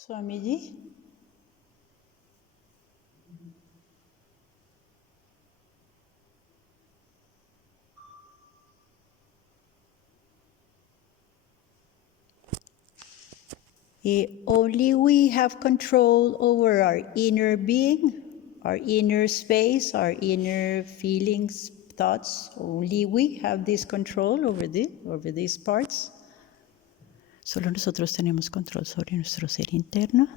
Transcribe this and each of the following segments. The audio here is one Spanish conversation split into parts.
Swamiji. Only we have control over our inner being, our inner space, our inner feelings, thoughts. Only we have this control over these parts. Solo nosotros tenemos control sobre nuestro ser interno.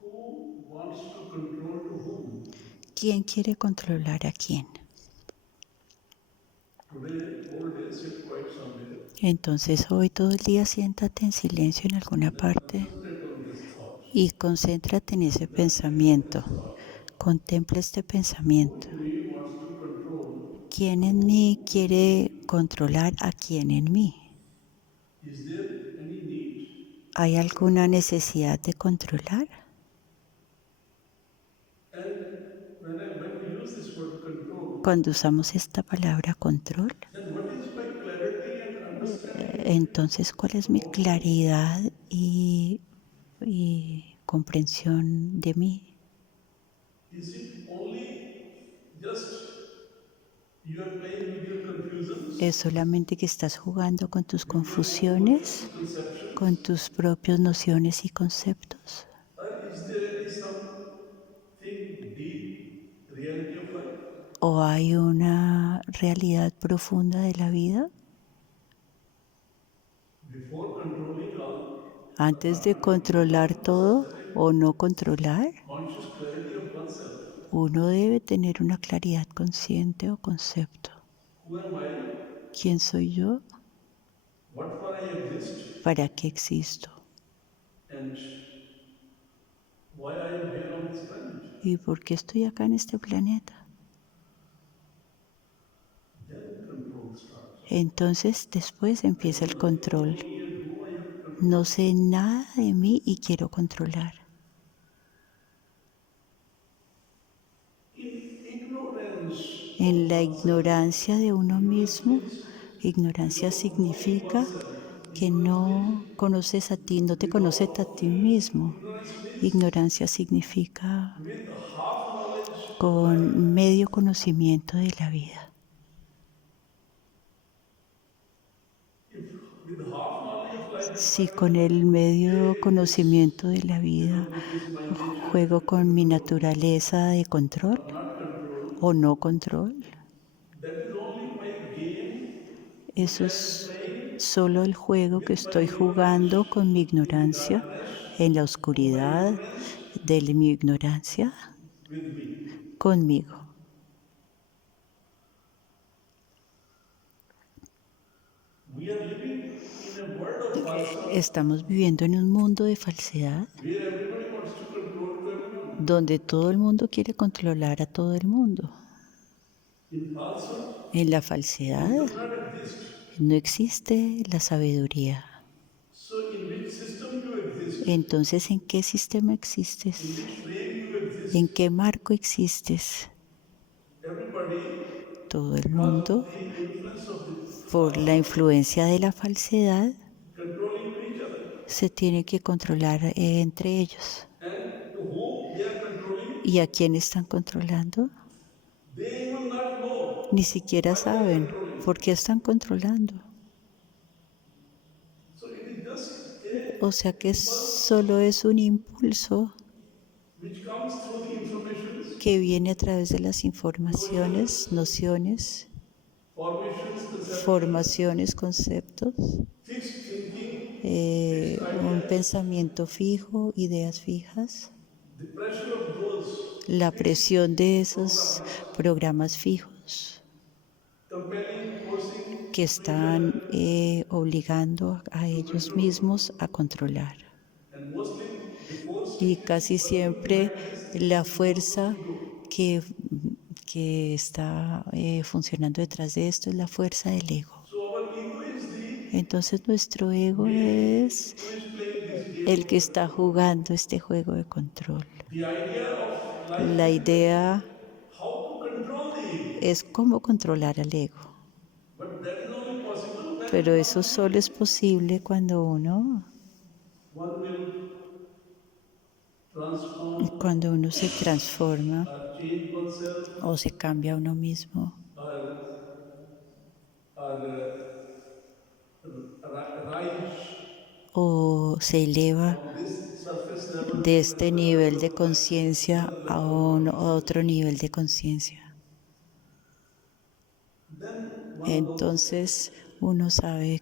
Who wants to control to whom? ¿Quién quiere controlar a quién? Today, whole day, sit quiet somewhere Entonces hoy todo el día siéntate en silencio en alguna and then parte concentrate on this thought. y concéntrate en ese Meditate on pensamiento. this thought. Contempla este Who pensamiento. in me wants to control ¿Quién to en whom mí in me? quiere controlar a quién en mí? Is there any need ¿Hay to alguna control? necesidad de controlar? And when we use this word control, Cuando usamos esta palabra control, then what is my clarity and understanding entonces ¿cuál es mi about me? claridad y comprensión de mí? Is it only just you are playing with your confusions, ¿Es solamente que estás jugando con tus with your own notions, confusiones, con conceptions, tus propias nociones y conceptos? or is there any something deep reality of life? ¿O hay una realidad profunda de la vida? Before controlling all Antes de we controlar want to todo certain o no controlar, conscious clarity of oneself. uno debe tener una claridad consciente o concepto. Who am I? ¿Quién soy yo? What for I exist? ¿Para qué existo? And why I am here on this planet? ¿Y por qué estoy acá en este planeta? Then control starts. Entonces después I empieza know el nothing about control. me and whom I have to control. No sé nada de mí y quiero controlar. In ignorance En of la oneself, ignorancia de uno ignorance mismo, means ignorancia without knowing significa oneself. que Ignorance means no conoces a ti, no te without conoces a ti knowing. mismo. Ignorance means Ignorancia significa with half knowledge of life. con medio conocimiento de la vida. If with half knowledge of life, if Si I con el medio play with this, conocimiento de la vida with this my nature to juego con mi control naturaleza de control or not control, o no control, that is only my game which eso I am es playing solo el juego que with my estoy ignorance, jugando con mi in the ignorancia, darkness en la of my oscuridad ignorance de mi ignorancia with me. conmigo. We are living in a world of falsehood Estamos viviendo en un mundo de falsedad where everybody wants to control to everyone. donde todo el mundo quiere controlar a todo el mundo. In falsehood, En la falsedad wisdom not exist. no existe la sabiduría. So in which system you exist, Entonces, ¿en qué sistema in existes? which frame you exist, ¿En qué marco existes? everybody, Todo el because of mundo, the influence of the por la falsehood, influencia de la falsedad, controlling to each other. se tiene que controlar entre ellos. And to whom they are controlling, ¿Y a quién están controlando? they even not know Ni siquiera what they are saben controlling. por qué están controlando. So it is just a O sea que impulse solo es un impulso which comes through the informations, que viene a través de las informaciones, notions, nociones, formations, conceptions, formaciones, conceptos, fixed thinking, fixed un ideas, pensamiento fijo, ideas fijas, the pressure of those la fixed presión de esos programs, programas fijos compelling, forcing que to each other, están obligando a to ellos control. mismos a controlar. And mostly the force Y which is casi working siempre behind this la is the force of fuerza ego. que, que está funcionando detrás de esto es la fuerza del ego. So our ego is the Entonces nuestro ego game es who is playing this el que está jugando este juego de control. The idea of life La is idea how to control the ego. es cómo controlar al ego. But that is only possible Pero when eso solo es posible cuando one will se transforma change oneself o se cambia a uno mismo or rise o se eleva from this surface level de to este another nivel level de of life, conciencia another a level of consciousness. otro nivel de conciencia. Then one knows Entonces uno sabe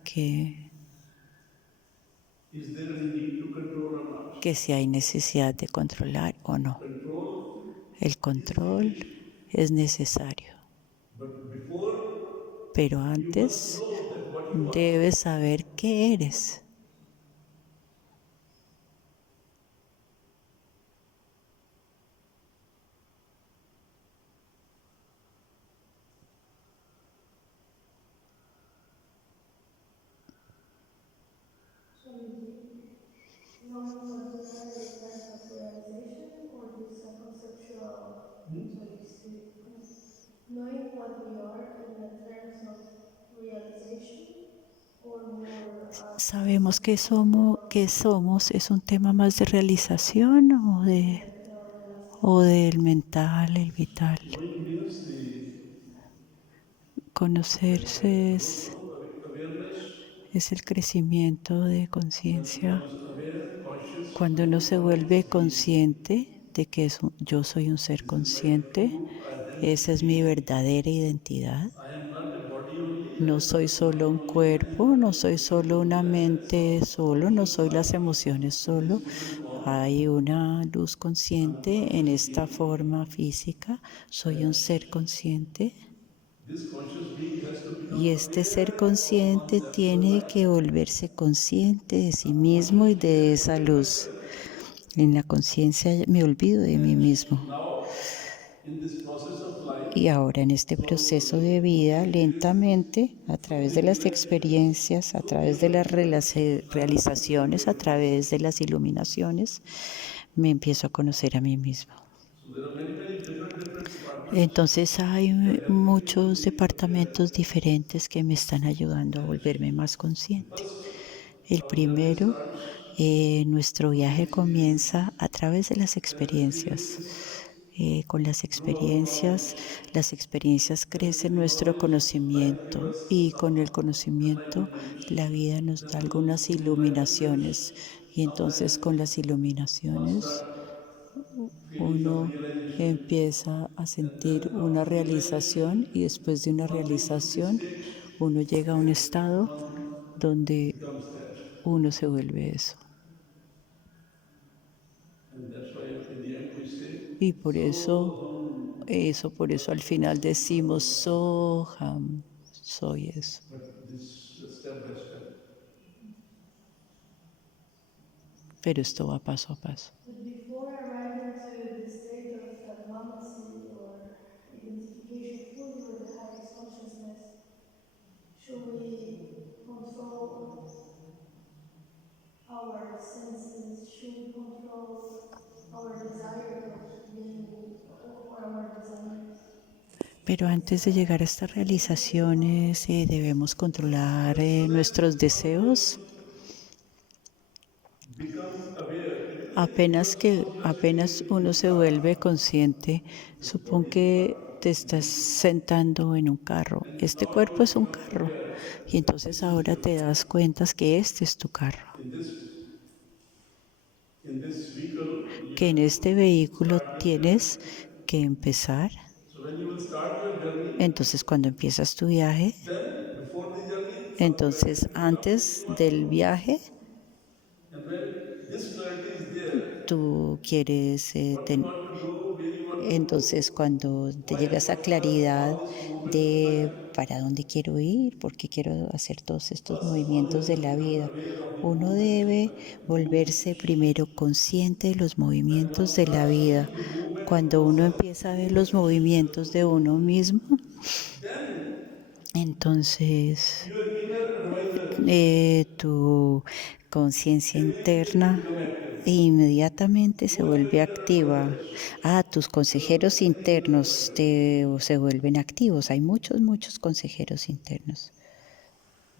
is there any need to control or not. que si hay necesidad de controlar o no. Control El is control needed, es necesario, but before pero you must antes know that what you are. debes saber qué eres. Knowing what we are is kind of realization, or this a conceptual, so knowing what we are in the terms of realization, or more Sabemos que somos es un tema más de realización o del mental, el vital. Knowing means Conocerse awareness es el crecimiento de conciencia. becomes aware, conscious, Cuando uno knowing se what vuelve is me. consciente de que yo soy un ser This is my consciente, true esa es mi identity. verdadera identidad. I am not a body only, I No am not soy a solo mind un only, I am cuerpo, not no an soy emotion solo only, una I am mente some solo, no conscious soy las life emociones in solo. this human form. Hay una luz I'm a consciente en conscious esta being, forma física. Soy un and ser consciente this conscious being has to become y este ser aware of consciente oneself, the tiene light. que volverse consciente de sí I'm mismo y conscious de here, esa forget luz. myself, En la conciencia me olvido de mí and mismo. now in this process of life, Y ahora en este proceso de slowly, vida, lentamente, a through través the de las realizations, experiencias, a through través de las illuminations, I am realizaciones, a completely aware. través de las iluminaciones, me empiezo a conocer a mí mismo. So there are many different departments Entonces hay that help me to muchos be aware. departamentos diferentes que me están ayudando a And volverme más the consciente. first, El our journey primero, starts nuestro through the viaje comienza experiences. a través de That experiences con grow our las experiencias knowledge. crecen With the nuestro knowledge, life gives conocimiento y us con el some conocimiento enlightenment la vida nos that da will, algunas with enlightenment, iluminaciones y entonces sometimes con las one iluminaciones start feeling some uno realization, empieza a and sentir then una after realization, realización y después de una one reaches to the realización state uno llega a un where estado one donde becomes that. uno se vuelve eso. And that's why in the end we say, Y por Soham. por eso al final decimos Soham, soy eso. But this step by step. Pero esto va paso a paso. But before arriving to the state of tatmamacy or identification fully with the highest consciousness, should we control our senses? Should we control our desire of being or our desires? Pero antes de llegar a estas realizaciones debemos controlar As soon nuestros as one deseos. will become aware, first Apenas consciously uno in se car, vuelve consciente, this supón body is a car. que te estás sentando en un carro. And Este now you cuerpo es un become carro. aware Y that entonces this is ahora your te car. das cuenta que este es tu carro. In this vehicle, you Que have en to este vehículo start your journey. tienes que empezar. So when you will start your journey, Entonces cuando empiezas tu viaje, then before the journey, some clarity entonces will come antes into one. del viaje, And when this clarity is there, tú quieres what you want to do, where you want to entonces go, cuando te why, llega esa what are claridad all these movements in de life, para dónde quiero ir, por qué quiero hacer todos estos first one movimientos has de to la become vida, aware of the uno movements of debe life, volverse movement. primero consciente de los When one movimientos de la starts vida. seeing the movement of Cuando uno oneself, empieza a ver los movements, movimientos de uno mismo, then entonces your inner advisor tu conciencia interna become active. e inmediatamente se Both vuelve inner activa. advisors, Tus consejeros inner internos advisors, se vuelven activos. Hay muchos consejeros internos.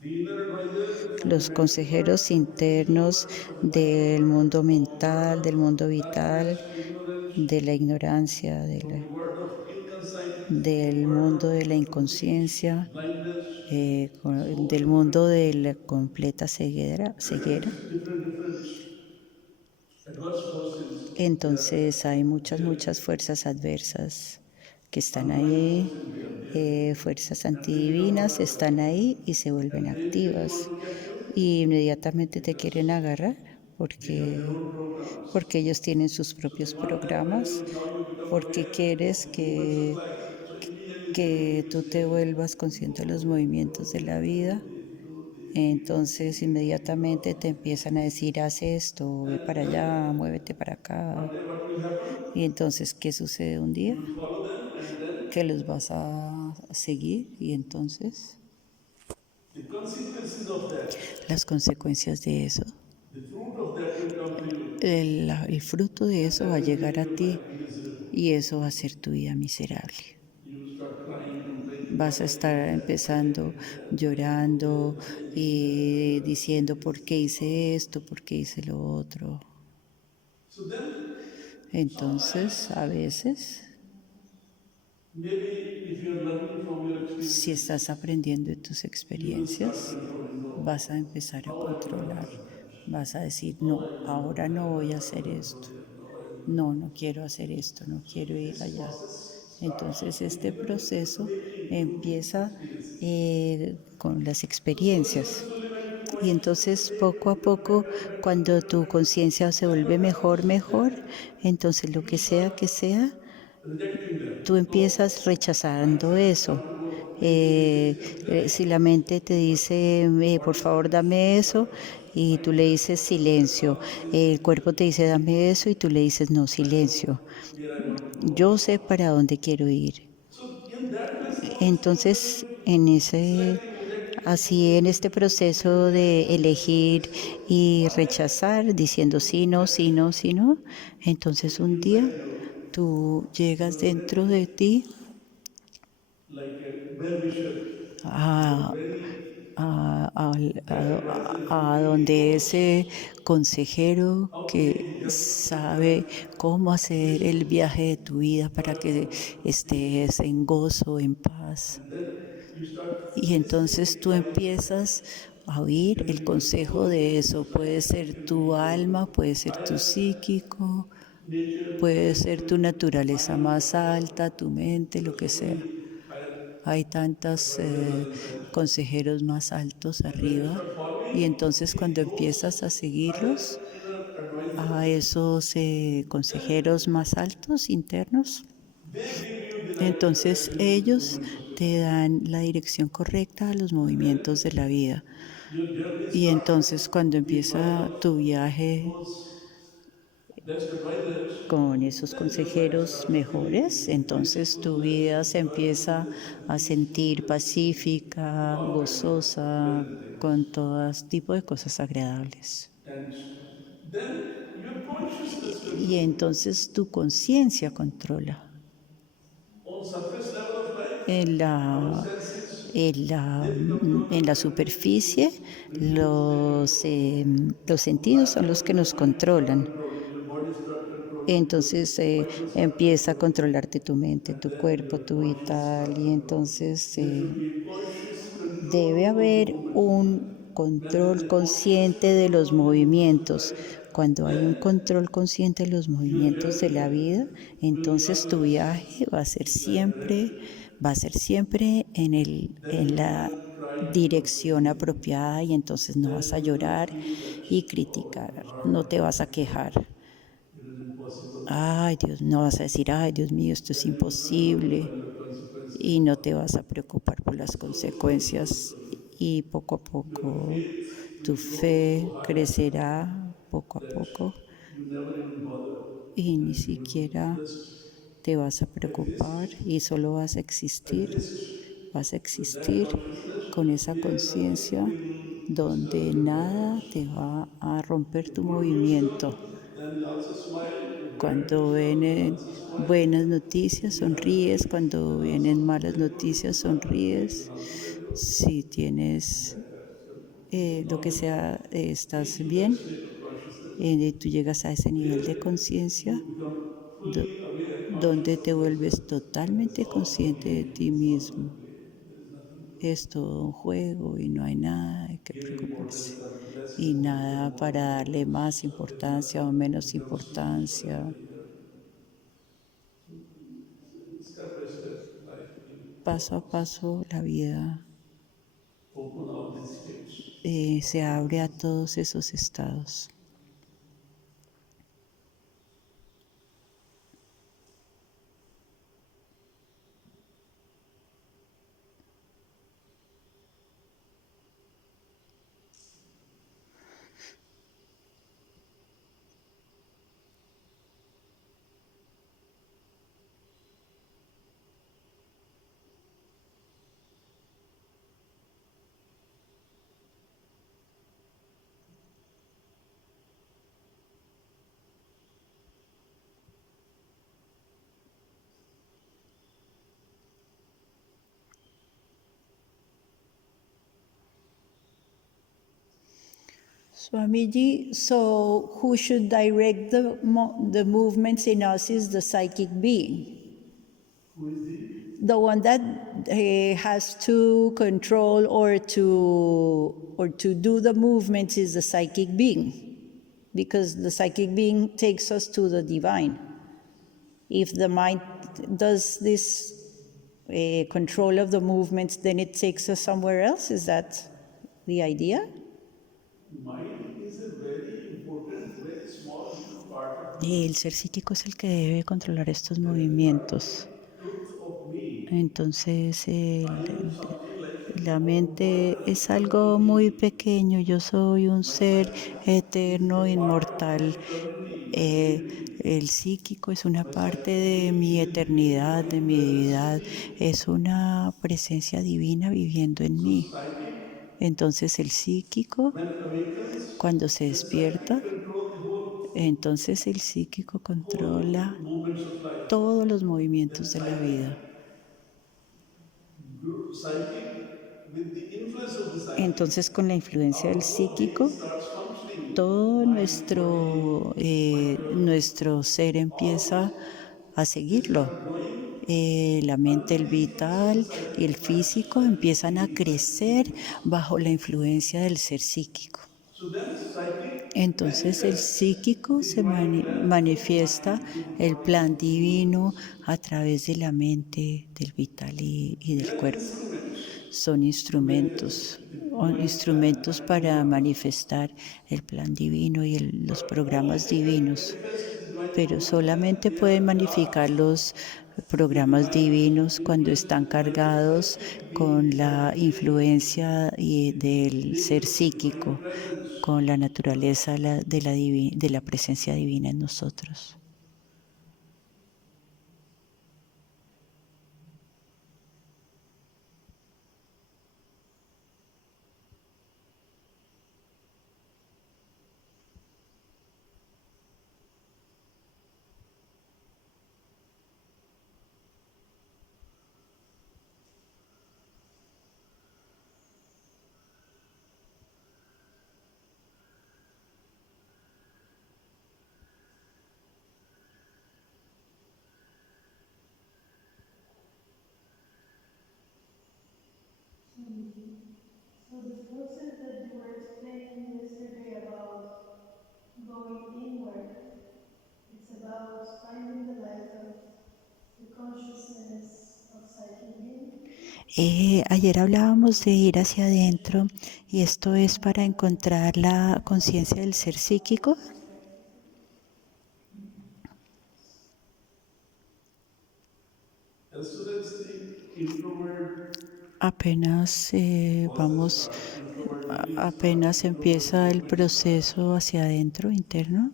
the inner advisor from the Los mental world, consejeros from the physical internos world, from the mind del world, mundo mental, from del mundo darkness vital, to ignorance, de la ignorancia, from the world of inconsight to the del world of mundo de la complete inconsciencia, blindness. So del different, mundo de la completa ceguera. different adverse forces they are Entonces hay there. muchas fuerzas adversas que están Unwanted ahí, forces they are there. fuerzas And they become antidivinas under están pressure. ahí y se vuelven And they take you activas onto captive y inmediatamente te quieren because agarrar they have their own programs. porque ellos tienen sus So they propios want to train programas, you in how you become porque aware of quieres the movements of life. So immediately que you tú te say, vuelvas consciente de do los this, movimientos do de la this, do vida. this, do this, Entonces keep it inmediatamente off. te empiezan a decir, haz esto, ve And para then allá, muévete para one acá. day what will happen? Y entonces, ¿qué sucede un You día? will follow them and then Que los vas a seguir y entonces the consequences of that, las consecuencias de eso, the fruit of that will come to you. el fruto de And eso that va a will make llegar a your life ti miserable. y eso va a ser tu vida miserable. You will start crying, complaining, Vas why a I did estar that, why I empezando did that, why I go there, llorando why I did that, why y I diciendo this por is qué so hice awful. esto, por qué hice lo otro. So then Entonces, sometimes a veces, maybe if you are learning from your si estás experiences, aprendiendo de tus you will start experiencias, controlling. No, vas a empezar a now I will not controlar. touch that. Vas a decir, Now no, I will not ahora no have voy a that. I hacer will not go esto. there. Now I will not. No, no quiero hacer esto, no So quiero ir this allá. process starts Entonces with este proceso awakening through empieza experiences. con las So experiencias. slowly when your Y consciousness entonces poco a become poco, better, better, cuando better, tu better, conciencia se then vuelve what mejor, happens? mejor, Then entonces lo you start que sea, rejecting them. tú No, empiezas mind rechazando says eso. start to go play meditation, then I Si go. la mente te But dice, por body favor, says dame keep eso, quiet. y tú Mind le says dices concentrate. silencio. Body says El cuerpo te dice, dame eso, y tú le dices, no, I know silencio. where I want to Yo go. sé para dónde quiero ir. So in that way, slowly Entonces, when you en ese, selecting, rejecting, así en choosing, este refusing, maybe proceso I de go, maybe I go, elegir this go. y One day rechazar, diciendo you sí, no, met sí, no, sí, no, entonces un día inside you tú llegas your dentro very de ti like a well-wisher, your a, very a- best advisor is your a very donde close. ese consejero How to make the que journey sabe cómo hacer el blissful, viaje de tu vida para que joyful, estés peaceful. en gozo, en paz. And then you start Y listening entonces the tú advice. empiezas a It oír can el be your consejo soul, can de be your eso. Puede psyche, ser can be tu your alma, puede ser tu higher psíquico, nature, puede can be ser your tu naturaleza mind, más whatever. alta, tu mente, lo There are que so sea. many higher Hay tantos advisors are inside. consejeros más altos And when you arriba. start Y following entonces cuando empiezas a those higher seguirlos, inner advisors, a esos then consejeros más altos internos, they give you the right entonces direction to the ellos movements of your te life. dan la dirección correcta a los And then movimientos de la vida. your journey Y starts entonces cuando with one empieza of tu viaje those best advisors, con esos then your life consejeros starts mejores, feeling entonces tu blissfulness, vida se empieza joyfulness, a sentir peacefulness, pacífica, all kind of gozosa, pleasant things. con todo tipo de cosas agradables. And then your consciousness Y controls. entonces tu conciencia controla. On surface level of life, En our la, senses, en la, they become your en la continuously superficie, reinforce los sentidos that son los level que your nos mind start controlan. controlling, your body start controlling, your Entonces vital start empieza a controlling, controlarte tu mente, and tu then cuerpo, your tu conscious vital. start Y controlling. entonces There should be a conscious debe control of the haber movements of life. un When there is control a conscious consciente de los control of the movements of movimientos. life, Cuando hay un then control consciente de los your movimientos de la journey vida, will be entonces tu always viaje directed. va a ser siempre Then en you will la not cry and dirección complain. apropiada y entonces no Then vas a you will not llorar feel that, y oh criticar, no Lord, te vas a it is, quejar. it is impossible. Ay, Dios, no vas a decir, ay, Dios mío, esto es Then you will not worry imposible. about your consequences. Y no te vas a preocupar por las So slowly, slowly, consecuencias slowly. y poco a Your poco faith tu will grow fe so high crecerá poco a that poco you never even bother y ni and you will siquiera just te vas a preocupar exist, y solo exist vas a with that existir consciousness, con esa where nothing is conciencia spinning, donde nada te va a romper tu Good news movimiento. come, then you also smile. Bad Cuando news come, you vienen also smile. buenas noticias, You have to sonríes. Cuando then vienen also malas let go. noticias, You have to let go. You can sonríes. also let go. Si tienes lo que sea, estás Reach to that bien, state of consciousness. tú llegas a ese nivel de Where conciencia you become do- fully aware, donde conscious te of vuelves yourself. And it's totalmente all for consciente de play. ti It's all for mismo. play. There is nothing to Es todo un juego y no hay nada de que give preocuparse. importance or less Y importance or nada more para darle más importance or there's importancia o nothing menos becomes superficial or importancia. anything. Step by step, life Paso a opens, paso la vida open all these states of se abre a consciousness. todos esos estados. Swamiji, so who should direct the movements in us is the psychic being, Who is the one that has to control or to do the movements is the psychic being, because the psychic being takes us to the divine. If the mind does this control of the movements, then it takes us somewhere else. Is that the idea? mind is a very important, very small little part of me. El ser psíquico es el que debe controlar estos movimientos. Truth of me. Entonces, I am something like a la mente mortal, es algo muy eternity. pequeño. Yo soy un My ser psychic is eterno, a part of my inmortal. eternity, my Eh, divinity. el psíquico es una My parte psychic de being mi is a living, eternidad, de mind mi presence in divinidad. me. Es una presencia divina viviendo en So mí. psychic, Entonces, el psíquico, when awakens, cuando se then psychic despierta, control the entonces el psíquico whole controla movements of life. todos los Then movimientos de la psychic, vida. psychic, with the influence of the psychic, Entonces, con la influencia del our whole being psíquico, starts functioning. todo Mind, body, vital, nuestro ser all empieza this. a They seguirlo. start growing La mente, under el the influence of the vital y el psychic touch, físico psychic empiezan a feeling, psychic crecer influence. bajo la influencia del ser psíquico. So then psychic Entonces el manifests psíquico the se divine plan through the manifiesta mind, through the el body, plan through the divino movements. a través de la mente, del vital y They del are cuerpo. instruments Son to manifest instrumentos, the divine plan, instrumentos divine para programs. manifestar el plan divino y los But only programas they can divinos, manifest the divine pero program when solamente they are pueden charged manificar los with the programas divine divinos cuando influence, están the divine cargados psychic being, con la psychic being, influencia del ser nature of the divine psíquico, presence. con la naturaleza de la presencia divina en nosotros. So the process that you were explaining yesterday about going inward, it's about finding the light of the consciousness of psychic being. Ayer hablábamos de ir hacia adentro y esto es para encontrar la conciencia del ser psíquico. As soon as the introvert Apenas process starts, introvert living apenas starts, introvert empieza el movement proceso starts, hacia adentro interno,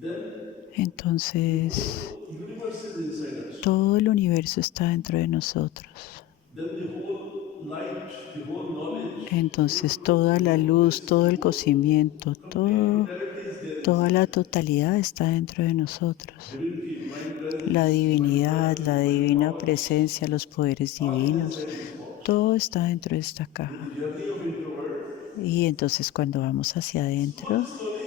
then the entonces whole universe is inside us. todo el universo está dentro de nosotros. Then the whole light, the whole knowledge Entonces toda la luz, todo el conocimiento, complete totality is there toda la inside. totalidad está dentro de nosotros. Divinity, mind La presence, mind divinidad, presence, la mind divina powers, presencia, los poderes all is divinos, inside this box. todo está dentro de esta In the caja. journey of introvert, Y entonces cuando vamos hacia adentro, slowly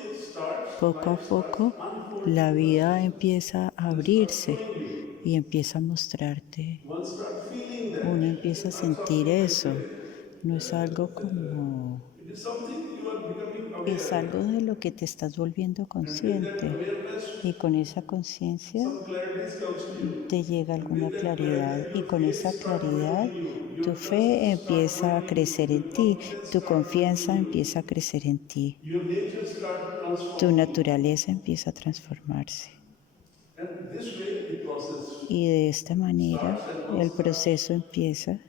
poco a life starts poco, unfolding la the vida perception empieza a and start abrirse showing you. y empieza a mostrarte. One start feeling that Uno it is empieza a sentir eso. absorptively No es algo como... it is something you are becoming Es aware, algo de lo que te estás volviendo and with that consciente. awareness Y con esa conciencia some clarities comes to you, te llega and alguna with that claridad. clarity Y your con faith esa start growing claridad in you, tu your fe trust start empieza a growing in you, crecer en your ti, confidence tu start growing in confianza you, empieza a crecer en ti, your nature start tu transforming, naturaleza empieza a transformarse. and this way the process Y de esta manera starts, and one el starts proceso empieza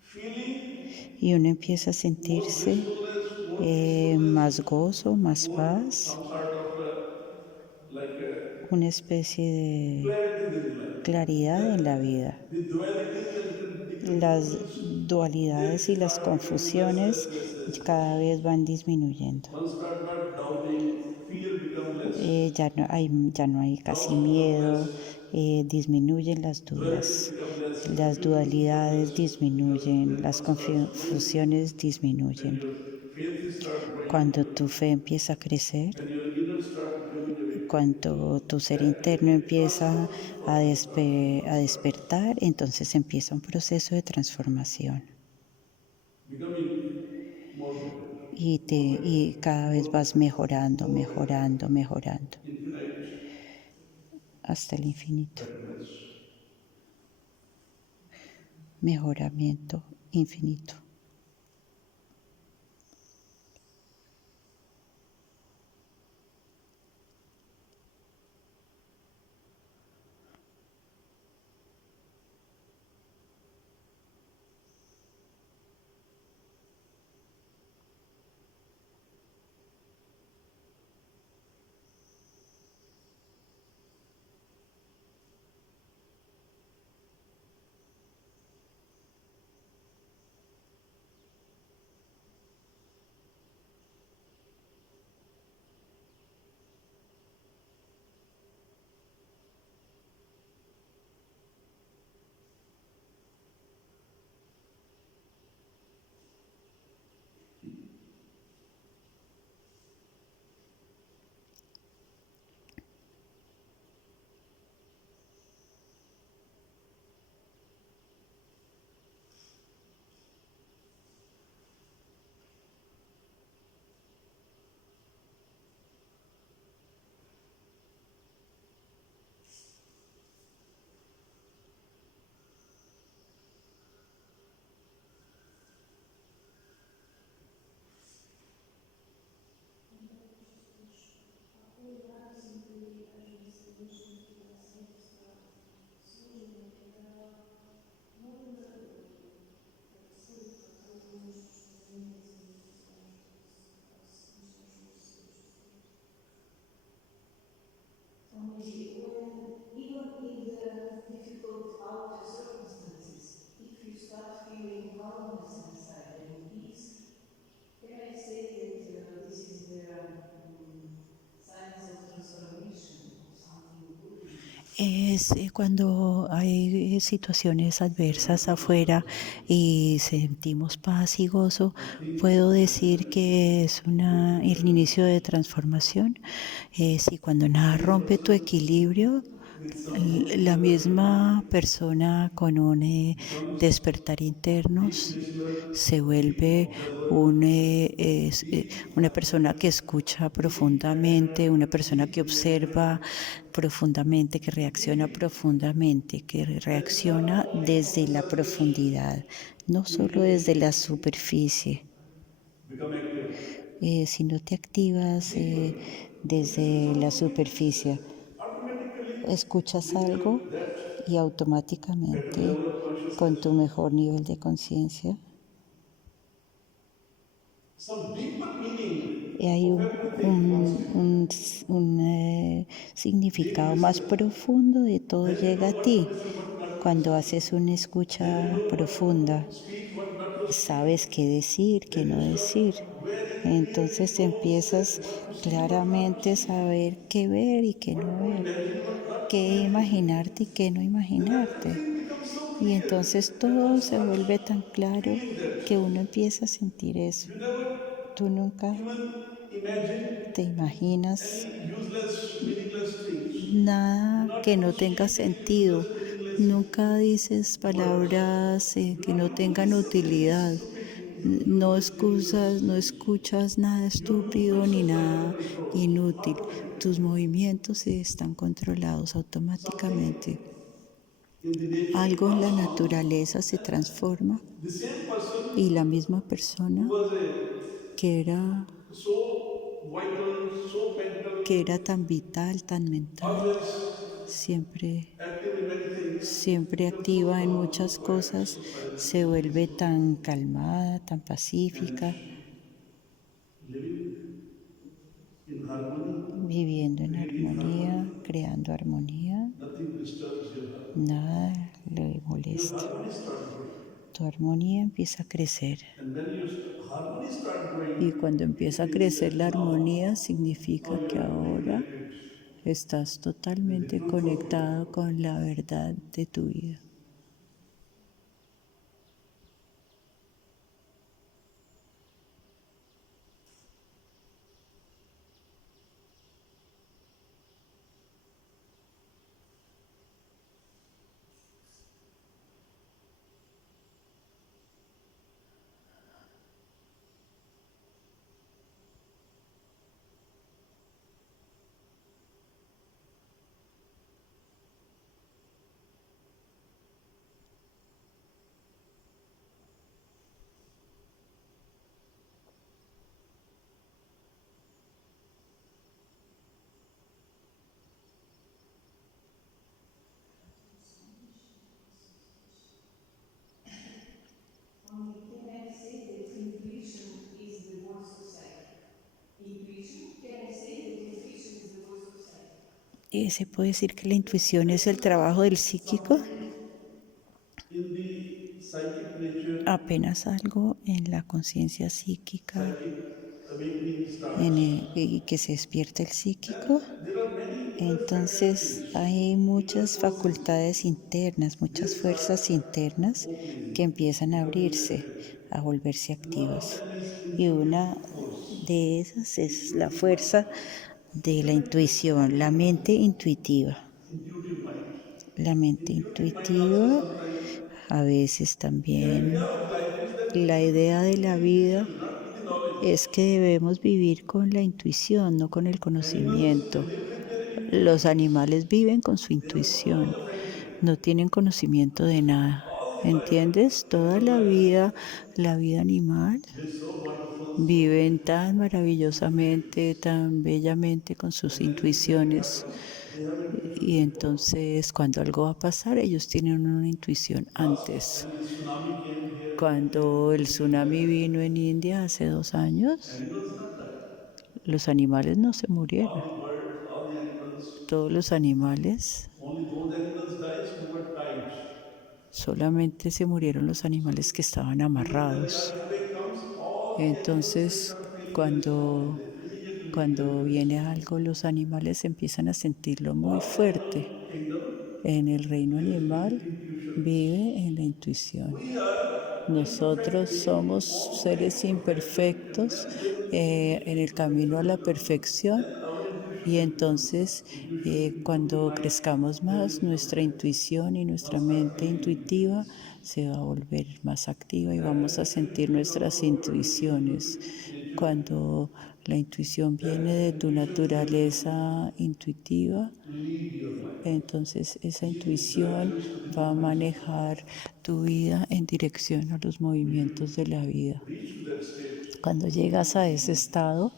feeling y uno empieza a more sentirse blissfulness, more peacefulness, más gozo, más more paz, some sort of like una especie de clarity in the life. claridad en la vida. The dualities and the Las confusions, they dualidades y las start becoming less, confusiones less, less, less, cada less. vez van disminuyendo. One start by doubting, fear become less, Ya no hay casi doubts become miedo, less, disminuyen las dualities dudas, become less, las confusions become dualidades less, because disminuyen, when las one starts growing, confusiones then disminuyen. your faith is start growing in Cuando you, tu fe empieza a crecer, and your inner start becoming awake. cuando tu ser interno That empieza transformation a, process starts. One a starts despertar, entonces empieza un proceso de transformación. becoming more better, Y cada vez vas mejorando, more better, mejorando, mejorando, infinite hasta el infinito. betterness. Mejoramiento infinito. So maybe when, even in the difficult outer circumstances, if you start feeling calmness inside and peace, can I say that this is the signs of transformation or something good? Es cuando hay situaciones adversas afuera y sentimos paz y gozo, puedo decir que es el inicio de transformación. Si cuando nada rompe tu equilibrio, la misma persona con un despertar interno se vuelve una persona que escucha profundamente, una persona que observa profundamente, que reacciona desde la profundidad, no solo desde la superficie. Become active. Si no te activas desde la superficie, Automatically, escuchas with algo that y better automáticamente level of con tu consciousness, mejor nivel de conciencia some deeper meaning hay of everything comes to you. Deep significado más wisdom. profundo de todo Then you llega know a what to ti listen, what not to cuando listen. haces una Then you escucha know what profunda. to speak, what not to sabes qué decir, qué no decir. Entonces empiezas claramente a saber qué ver y qué no what to ver, imagine or not qué imagine. imaginarte y qué no Then imaginarte. everything becomes so Y clear, entonces and one todo se starts vuelve tan claro feeling that. que uno empieza a sentir eso. You never Tú nunca even imagine te imaginas any useless, meaningless things. You nada not que want to no tenga speak any useless, sentido. meaningless Nunca dices words. palabras You que not no want to tengan listen any utilidad. stupid things. No Meaningless excusas, no things. escuchas nada Your estúpido movements ni of life are nada controlled inútil. Tus automatically. movimientos están controlados Something automáticamente. in the nature Algo en la transforms, naturaleza se and transforma the same person y la misma who persona was que era, so vital, so que mental, era tan vital, tan mental, always siempre, active in many things, siempre becomes so activa en calm, so muchas quiet, cosas, so silent, se so vuelve peaceful, tan calmada, tan and pacífica, living in harmony, viviendo en creating harmony. armonía, creando armonía. Nothing disturbs your harmony. Nada le Your molesta. harmony start growing. Tu armonía empieza a crecer. And when your harmony start growing, Y cuando it empieza a means crecer that la armonía, now significa you que are fully ahora connected estás with the totalmente truth of your life. conectado con la verdad de tu vida. Only can I say that intuition is the voice of sight? Intuition, can I say that intuition is the voice of sight? ¿Se puede decir que la intuición es el trabajo del psíquico? Something in the psychic nature, Apenas algo en la conciencia psíquica psychic awakening y que se despierta el and psíquico. there are many inner Entonces faculties, hay inner muchas forces. facultades internas, They muchas start fuerzas internas que opening, empiezan a becoming abrirse, active. a volverse And one of activas. them is Y intuitive una force, de esas es la intuitive mind. fuerza de la Intuitive intuición, la mente intuitiva. intuitive mind. La mente Intuitive mind also intuitiva, sometimes a veces the idea también of life is that we la should idea live de with the la vida intuition, not with the knowledge. es que debemos vivir con la intuición, no con el Animals, they conocimiento. live with their Los intuitions. animales viven con su They have no knowledge intuición, of anything. no tienen conocimiento de nada. All the life, ¿Entiendes? Toda animal life, la vida animal, lives so wonderful, so viven beautiful tan maravillosamente, intuitions. tan bellamente con sus And when anything intuiciones. happens, they have intuitions Y before. entonces cuando algo va a pasar, ellos tienen una intuición Last, antes. when the tsunami came here in India Cuando el 2 years back, tsunami vino en India hace 2 años, animals not died. los animales no se All murieron. the birds, all the animals, Todos los animales, only those animals dies who were tied. solamente se murieron los animales que estaban When the amarrados. earthquake comes, all the animals they Entonces, start feeling very strongly. cuando, They immediately leave their cuando nests. viene algo, los animales empiezan a sentirlo muy All animal fuerte. kingdom En el reino lives with animal intuitions. vive en la intuición. We are imperfect Nosotros being, somos formed into seres perfection, and imperfectos when there is en el perfection camino a will la come, perfección. then our intuitions Y will become, entonces, intuitive cuando mind, crezcamos they más, will become nuestra active. intuición y One nuestra start mente feeling intuitiva intuitions. se va a volver más activa y And vamos a when it sentir will come nuestras from your intuiciones. intuitive nature, Cuando la intuición then viene de tu intuitions will naturaleza intuitiva, lead your life, entonces esa which is in intuición directions to the va a movements of life. manejar tu vida en dirección a los We movimientos de should la vida. reach to that state, Cuando llegas a ese estado,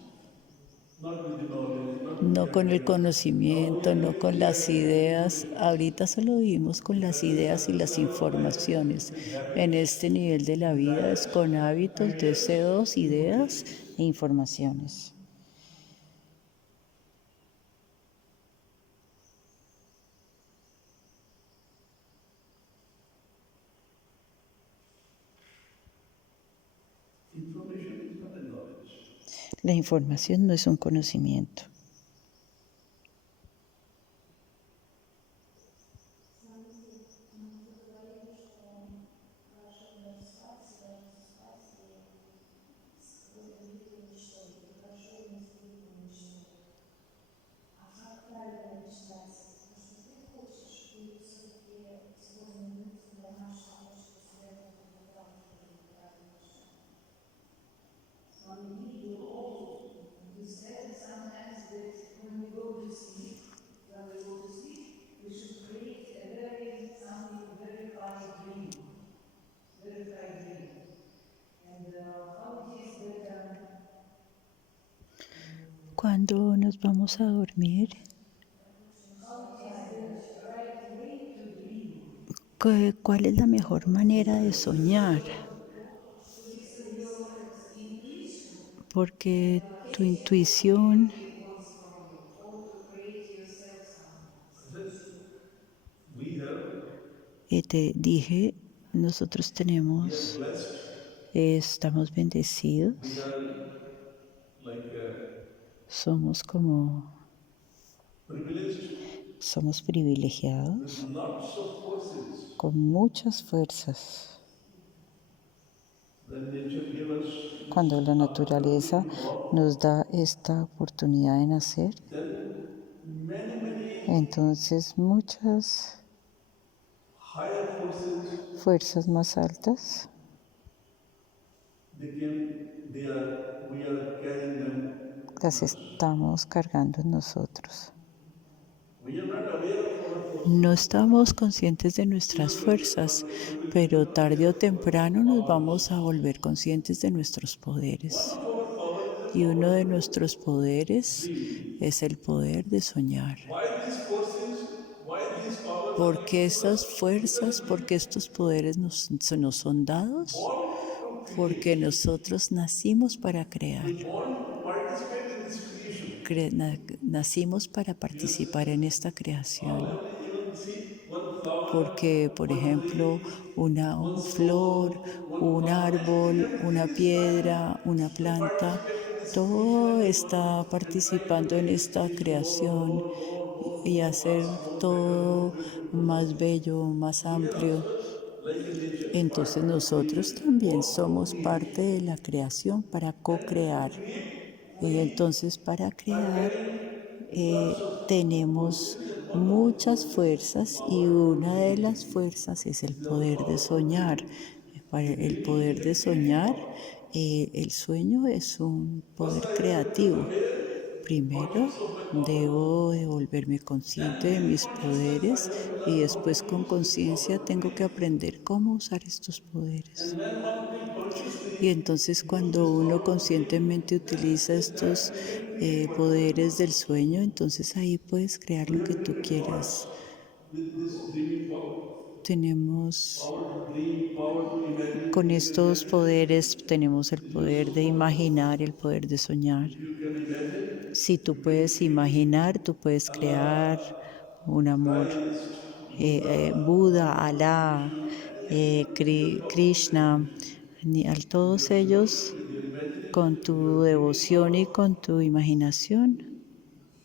not with the knowledge, not with the no con el ideas. Now we conocimiento, are no living con with las the ideas. intuitions. Ahorita solo vivimos con With las this ideas y surface las level of life, informaciones. with En habits, este nivel de la vida es desires, con hábitos, and yet deseos, ideas imperfections. e informaciones. La información no es un conocimiento. You said sometimes that when we go to sleep, we should create something very funny dream, very funny dream. And how it is that Cuando nos vamos a dormir, how it is the right way to dream. ¿cuál es la mejor manera de soñar? Porque tu intuición, We have, te dije, nosotros we are tenemos, blessed, estamos we bendecidos, are like somos como, privileged somos with privilegiados lots of forces con muchas fuerzas. that nature gave us Cuando la opportunity naturaleza to walk. nos da esta oportunidad de nacer, Then many entonces muchas higher forces, fuerzas más altas we are carrying them. las estamos cargando en nosotros. We are not aware of our forces. No estamos conscientes de nuestras fuerzas, pero tarde o temprano nos vamos a volver conscientes de nuestros One poderes. of our power is the Y uno power de to nuestros poderes dream. es el poder de soñar. Why these forces, why these powers are ¿Por qué given to us? esas fuerzas, por qué estos poderes nos son dados? Born to Porque create. nosotros nacimos para crear. We born to participate in this creation. Nacimos para You participar en esta all creación. have even see one flower, Porque, por one ejemplo, tree, una one flor, stone, one un plant, anything, árbol, everything una is trying piedra, una to planta, participate in this creation todo and está evolve and trying to participando en make this esta creation creación y more hacer vast, more better, more todo beautiful, more más sweet. bello, más So we are amplio. also like in nature, Entonces part of the nosotros creation, también all somos parte co-create. de la creación para And to co-crear. create, Y we entonces para are crear carrying lots of tenemos forces, and one of the muchas forces, fuerzas y power to una de las dream, fuerzas es el is our poder de power to soñar. dream. Para The el dreaming poder is de a creative soñar, power. el sueño es un First, poder I have to become creativo. aware, Primero, conscious of my powers. debo de volverme consciente Then, de with mis consciousness, I poderes have to y learn how después to con use this conciencia power to tengo que dream. aprender cómo usar estos poderes. And when one will Y consciously entonces use cuando this uno power to dream, conscientemente utiliza then that estos became creative. Whatever you poderes del do, sueño, entonces ahí puedes crear we lo have que tú created quieras. lots with this dreaming power. Tenemos, Power to dream, power to imagine. con You can estos imagine. poderes, tenemos el This is poder so de powerful. imaginar, el poder de soñar. If you can imagine, Si tú you can puedes create. imaginar, tú puedes crear Allah, un amor. Christ, Buddha, Buda, Alá, Vishnu, anything you can talk about Krishna, anything. a With todos your philosophy, ellos, with your con imagination, with tu your dreaming devoción y power. con tu imaginación,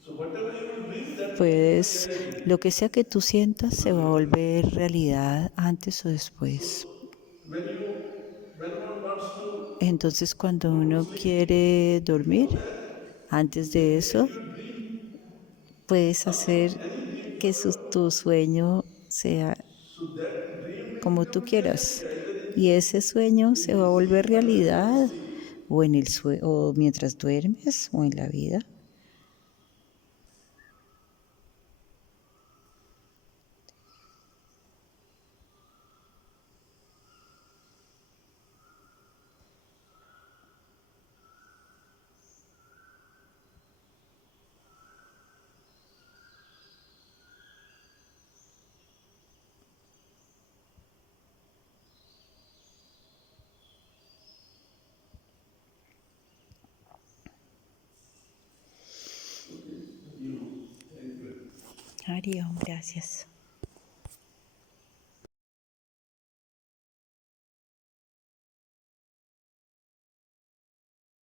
So whatever you will dream, that will become puedes, reality. lo que sea que tú sientas se va a volver realidad antes o después. So when one wants to Entonces, cuando go to uno sleep, quiere before dormir, that, antes you de make eso, your dream puedes something, hacer any dream, que whatever. tu sueño sea So that dream will como tú become reality, quieras. either Y ese sueño in se va your a volver sleep, either in your realidad sleep. o en o mientras duermes o en la vida. Arión, gracias.